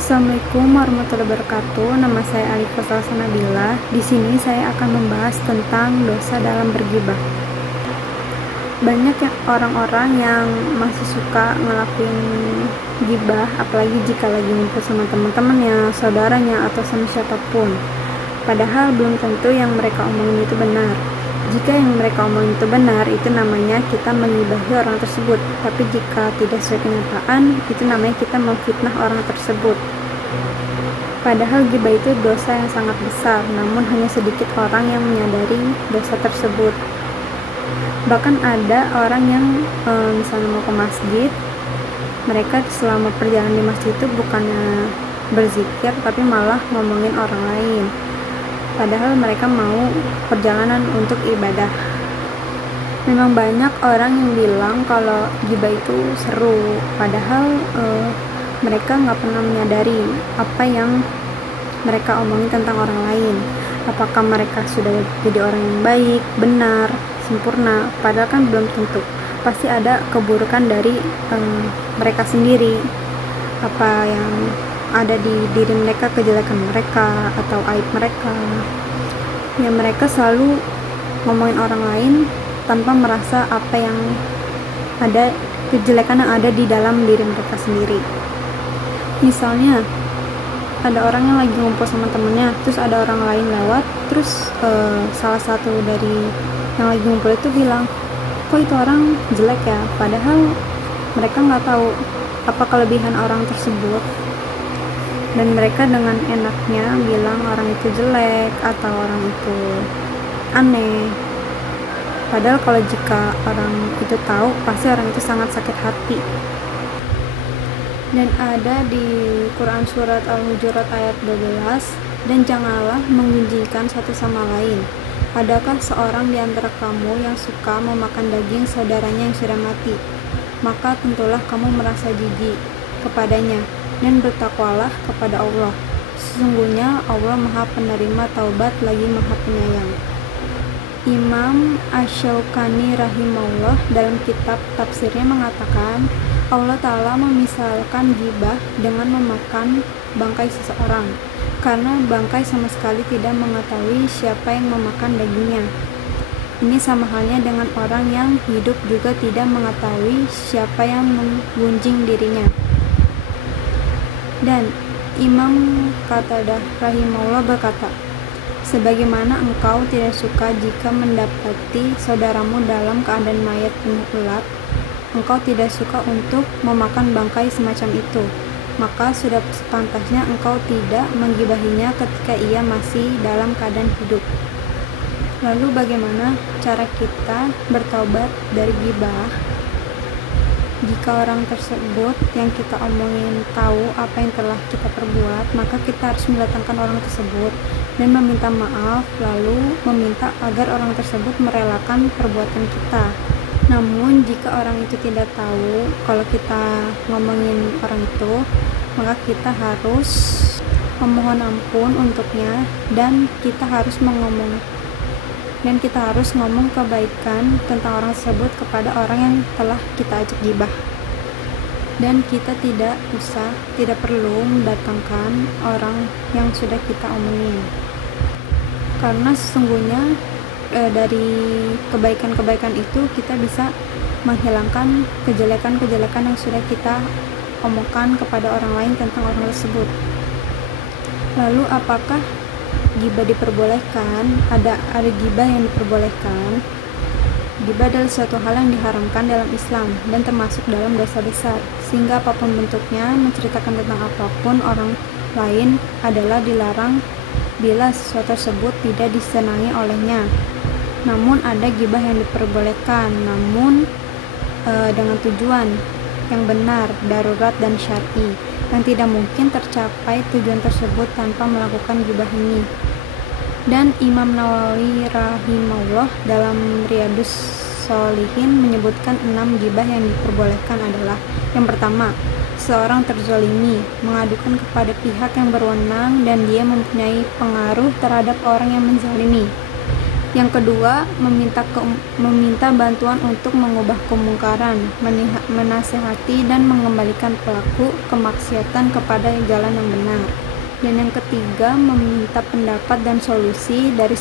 Assalamualaikum warahmatullahi wabarakatuh. Nama saya Alifah Salsanabila. Di sini saya akan membahas tentang dosa dalam bergibah. Banyak orang-orang yang masih suka ngelakuin gibah, apalagi jika lagi ngumpul sama teman-temannya, saudaranya, atau sama siapapun. Padahal belum tentu yang mereka omongin itu benar. Jika yang mereka omongin itu benar, itu namanya kita mengibahi orang tersebut. Tapi jika tidak sesuai kenyataan, itu namanya kita memfitnah orang tersebut. Padahal gibah itu dosa yang sangat besar, namun hanya sedikit orang yang menyadari dosa tersebut. Bahkan ada orang yang misalnya mau ke masjid, mereka selama perjalanan di masjid itu bukannya berzikir, tapi malah ngomongin orang lain. Padahal mereka mau perjalanan untuk ibadah. Memang banyak orang yang bilang kalau gibah itu seru, padahal mereka nggak pernah menyadari apa yang mereka omongin tentang orang lain. Apakah mereka sudah jadi orang yang baik, benar, sempurna? Padahal kan belum tentu. Pasti ada keburukan dari mereka sendiri. Apa yang ada di diri mereka, kejelekan mereka atau aib mereka, ya mereka selalu ngomongin orang lain tanpa merasa apa yang ada, kejelekan yang ada di dalam diri mereka sendiri. Misalnya ada orang yang lagi ngumpul sama temennya, terus ada orang lain lewat, terus salah satu dari yang lagi ngumpul itu bilang, kok itu orang jelek ya, padahal mereka nggak tahu apa kelebihan orang tersebut. Dan mereka dengan enaknya bilang orang itu jelek atau orang itu aneh. Padahal kalau jika orang itu tahu, pasti orang itu sangat sakit hati. Dan ada di Quran surat Al-Hujurat ayat 12, dan janganlah menggunjingkan satu sama lain. Adakah seorang di antara kamu yang suka memakan daging saudaranya yang sudah mati? Maka tentulah kamu merasa jijik kepadanya, dan bertakwalah kepada Allah. Sesungguhnya Allah Maha Penerima Taubat lagi Maha Penyayang. Imam Asy-Syaukani rahimahullah dalam kitab tafsirnya mengatakan, Allah Ta'ala memisalkan gibah dengan memakan bangkai seseorang, karena bangkai sama sekali tidak mengetahui siapa yang memakan dagingnya. Ini sama halnya dengan orang yang hidup juga tidak mengetahui siapa yang menggunjing dirinya. Dan Imam Qatadah rahimahullah berkata, sebagaimana engkau tidak suka jika mendapati saudaramu dalam keadaan mayat penuh ulat, engkau tidak suka untuk memakan bangkai semacam itu, maka sudah sepantasnya engkau tidak menggibahinya ketika ia masih dalam keadaan hidup. Lalu bagaimana cara kita bertaubat dari gibah? Jika orang tersebut yang kita omongin tahu apa yang telah kita perbuat, maka kita harus mendatangkan orang tersebut dan meminta maaf, lalu meminta agar orang tersebut merelakan perbuatan kita. Namun jika orang itu tidak tahu kalau kita ngomongin orang itu, maka kita harus memohon ampun untuknya, dan kita harus ngomong kebaikan tentang orang tersebut kepada orang yang telah kita ajak gibah. Dan kita tidak perlu mendatangkan orang yang sudah kita omongin, karena sesungguhnya dari kebaikan-kebaikan itu kita bisa menghilangkan kejelekan-kejelekan yang sudah kita omongkan kepada orang lain tentang orang tersebut. Lalu apakah gibah diperbolehkan? Ada gibah yang diperbolehkan. Gibah adalah suatu hal yang diharamkan dalam Islam dan termasuk dalam dosa besar, sehingga apapun bentuknya, menceritakan tentang apapun orang lain adalah dilarang bila sesuatu tersebut tidak disenangi olehnya. Namun ada gibah yang diperbolehkan, namun dengan tujuan yang benar, darurat dan syar'i, yang tidak mungkin tercapai tujuan tersebut tanpa melakukan gibah ini. Dan Imam Nawawi rahimahullah dalam Riyadhus Shalihin menyebutkan 6 gibah yang diperbolehkan adalah: yang pertama, seorang terzalimi, mengadukan kepada pihak yang berwenang dan dia mempunyai pengaruh terhadap orang yang menzalimi. Yang kedua, meminta bantuan untuk mengubah kemungkaran, menasehati dan mengembalikan pelaku kemaksiatan kepada jalan yang benar. Dan yang ketiga, meminta pendapat dan solusi dari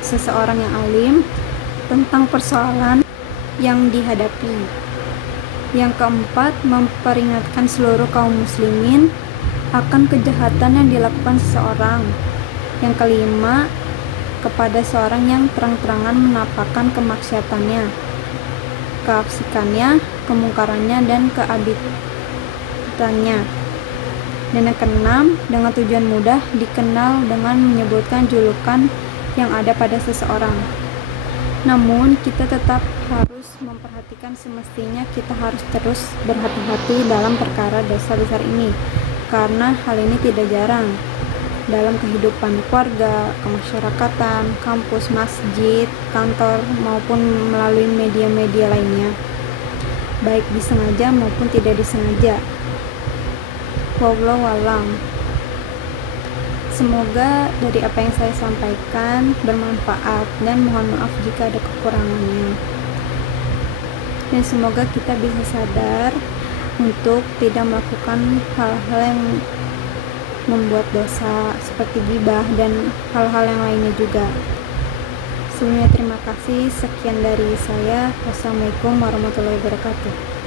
seseorang yang alim tentang persoalan yang dihadapi. Yang keempat, memperingatkan seluruh kaum muslimin akan kejahatan yang dilakukan seseorang. Yang kelima, kepada seorang yang terang-terangan menampakkan kemaksiatannya, keabsikannya, kemungkarannya, dan keabitannya. Dan yang keenam, dengan tujuan mudah dikenal dengan menyebutkan julukan yang ada pada seseorang. Namun, kita tetap harus memperhatikan, semestinya kita harus terus berhati-hati dalam perkara dosa besar ini, karena hal ini tidak jarang dalam kehidupan keluarga, kemasyarakatan, kampus, masjid, kantor, maupun melalui media-media lainnya, baik disengaja maupun tidak disengaja. Wallahu a'lam. Semoga dari apa yang saya sampaikan bermanfaat, dan mohon maaf jika ada kekurangannya. Dan semoga kita bisa sadar untuk tidak melakukan hal-hal yang membuat dosa seperti ghibah dan hal-hal yang lainnya juga. Sebelumnya terima kasih, sekian dari saya. Wassalamualaikum warahmatullahi wabarakatuh.